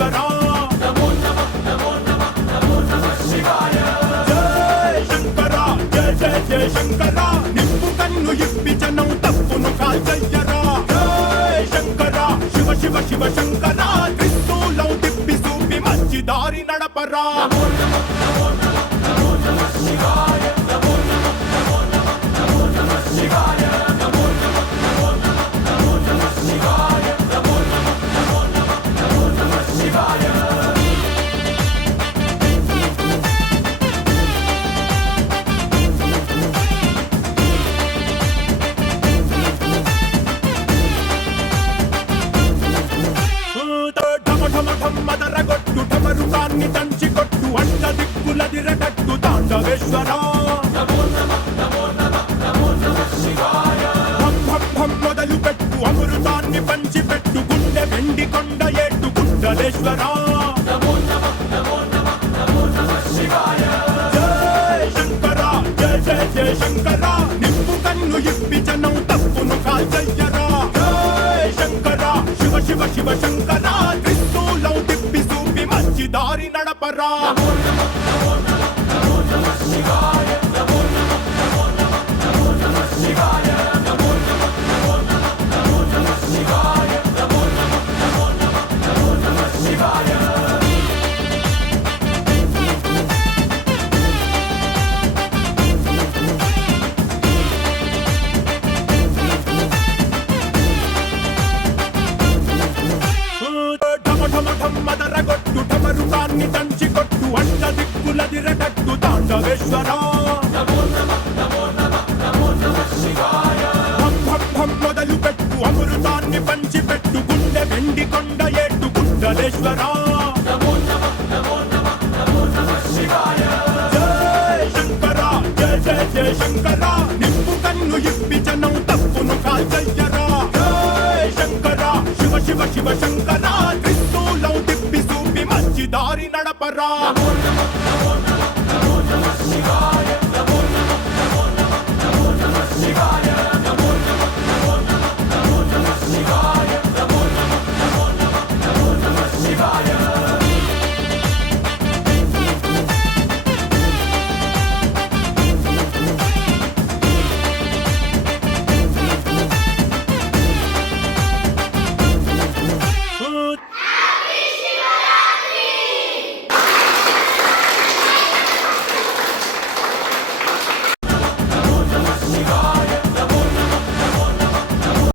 కుండలేశ్వర జయ శంకర జయ జయ జయ శంకర నిప్పు కన్ను ఇప్పి జనం తప్పును కాల్చయ్యరా జయ శంకర శివ శివ శివ శంకర త్రిశూలం తిప్పి చూపి మంచి దారి నడపరా మదరగొట్టు ఢమరుకాన్ని దంచి కొట్టు అడ్డ దిక్కులదిరగట్టు తాండవేశ్వర మొదలు పెట్టు అమృతాన్ని పంచి పెట్టు గుండె వెండి కొండ ఏట్టు కుండలేశ్వర జయ శంకర జయ జయ జయ శంకర నిప్పు కన్ను ఇప్పి జనం తప్పును కాల్చయ్యరా జయ శంకర శివ శివ శివ శంకర త్రిశూలం తిప్పి చూపి మంచి దారి నడపరా మదరగొట్టు ఢమరుకాన్ని దంచి కొట్టు అడ్డ దిక్కులదిరగట్టు తాండవేశ్వర మొదలు పెట్టు అమృతాన్ని పంచి పెట్టు గుండె వెండి కొండ ఏట్టు కుండలేశ్వర జయ శంకర జయ జయ జయ శంకర